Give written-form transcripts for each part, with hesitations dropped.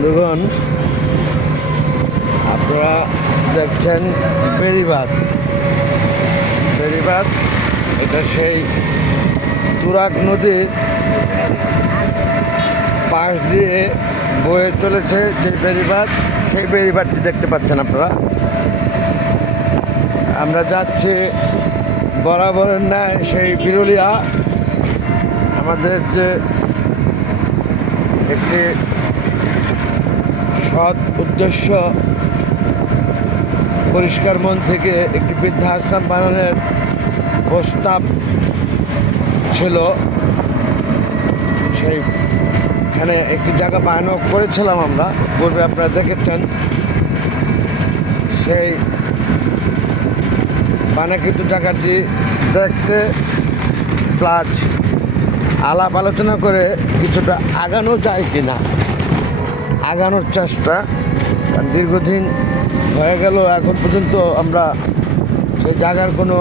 বন্ধুগণ, আপনারা দেখছেন বেড়িবাঁধ। এটা সেই তুরাগ নদীর পাশ দিয়ে বয়ে চলেছে যে বেড়িবাঁধ, সেই বেড়িবাঁধটি দেখতে পাচ্ছেন আপনারা। আমরা যাচ্ছি বরাবরের ন্যায় সেই বিরুলিয়া। আমাদের যে একটি সৎ উদ্দেশ্য, পরিষ্কার মন থেকে একটি বৃদ্ধাশ্রম বানানোর প্রস্তাব ছিল, সেইখানে একটি জায়গা বানানো করেছিলাম আমরা পূর্বে, আপনারা দেখেছেন। সেই বানাকৃত জায়গাটি দেখতে প্লাস আলাপ আলোচনা করে কিছুটা আগানো যায় কিনা, আগানোর চেষ্টা। দীর্ঘদিন হয়ে গেল, এখন পর্যন্ত আমরা সেই জায়গার কোনো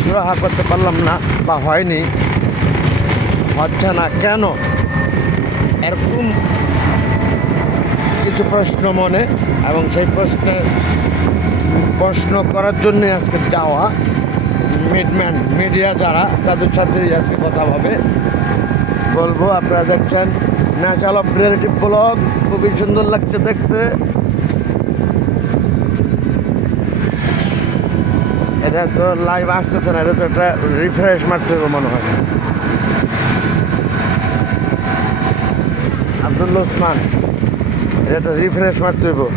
সুরাহা করতে পারলাম না, বা হয়নি, হচ্ছে না কেন, এরকম কিছু প্রশ্ন মনে। এবং সেই প্রশ্ন করার জন্যে আজকে যাওয়া। মিডিয়া যারা, তাদের সাথেই আজকে কথা বলবো। আপনারা দেখছেন ন্যাচারাল অফ রিয়েলিটি ব্লগ, খুবই সুন্দর লাগছে দেখতে। এটা তো লাইভ আসতেছে না, এটা তো একটা রিফ্রেশ মারতে হবে মনে হয়। আব্দুল ওসমান, এটা একটা রিফ্রেশ মারতে হবে।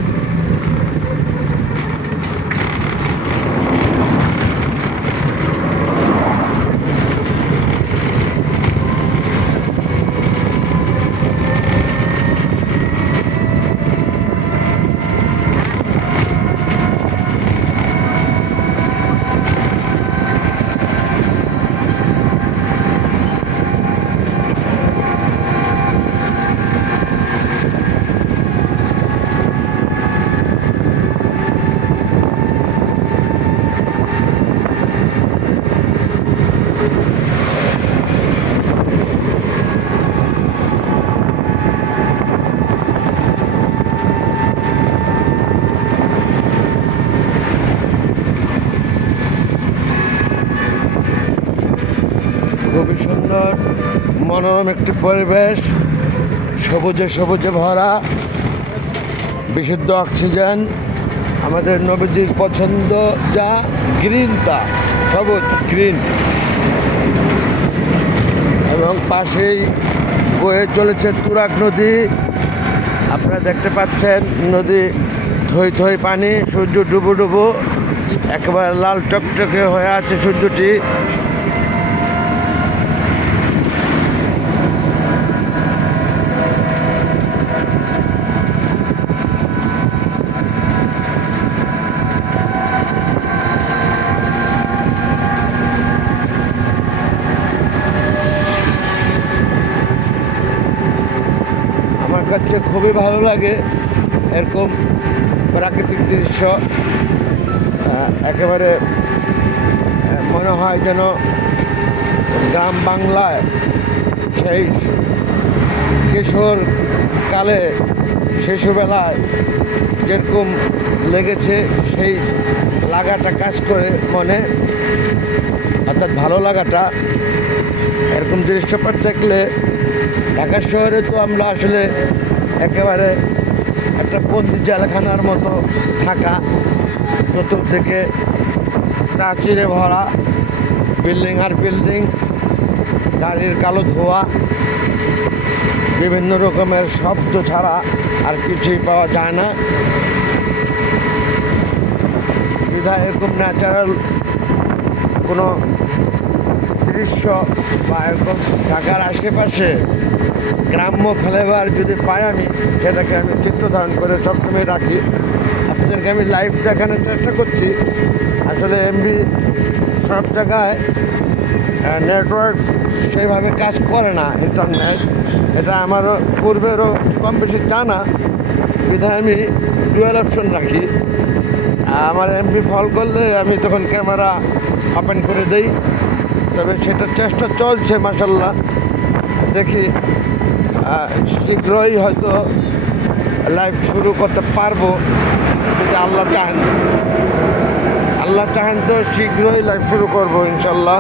খুবই সুন্দর মনোরম একটি পরিবেশ, সবুজে ভরা, বিশুদ্ধ অক্সিজেন। আমাদের নবীজির পছন্দ যা গ্রিনটা, সবুজ গ্রিন। এবং পাশেই বয়ে চলেছে তুরাগ নদী। আপনারা দেখতে পাচ্ছেন নদী থই পানি, সূর্য ডুবো একেবারে লাল টকটকে হয়ে আছে সূর্যটি। আমার কাছে খুবই ভালো লাগে এরকম প্রাকৃতিক দৃশ্য। একেবারে মনে হয় যেন গ্রাম বাংলায় সেই কিশোর কালে, শিশুবেলায় যেরকম লেগেছে, সেই লাগাটা কাজ করে মনে, অর্থাৎ ভালো লাগাটা। এরকম দৃশ্যপট দেখলে, ঢাকা শহরে তো আমরা আসলে একেবারে একটা বন্দি জেলখানার মতো থাকা, চতুর্দিকে প্রাচীরে ভরা, বিল্ডিং আর বিল্ডিং, গাড়ির কালো ধোঁয়া, বিভিন্ন রকমের শব্দ ছাড়া আর কিছুই পাওয়া যায় না। বিধায় এরকম ন্যাচারাল কোনো দৃশ্য বা এরকম ঢাকার আশেপাশে গ্রাম্য ফ্লেভার যদি পাই আমি, সেটাকে আমি চিত্র ধারণ করে সবসময় রাখি। আপনাদেরকে আমি লাইভ দেখানোর চেষ্টা করছি। আসলে এমবি সব জায়গায় নেটওয়ার্ক সেইভাবে কাজ করে না, ইন্টারনেট। এটা আমারও পূর্বেরও কম বেশি জানা, বিধায় আমি ডুয়াল অপশন রাখি। আমার এমবি ফল করলে আমি তখন ক্যামেরা ওপেন করে দেই। তবে সেটার চেষ্টা চলছে, মাশাল্লাহ। দেখি শীঘ্রই হয়তো লাইভ শুরু করতে পারবো যদি আল্লাহ চাহেন। আল্লাহ চাহেন তো শীঘ্রই লাইভ শুরু করবো ইনশাল্লাহ।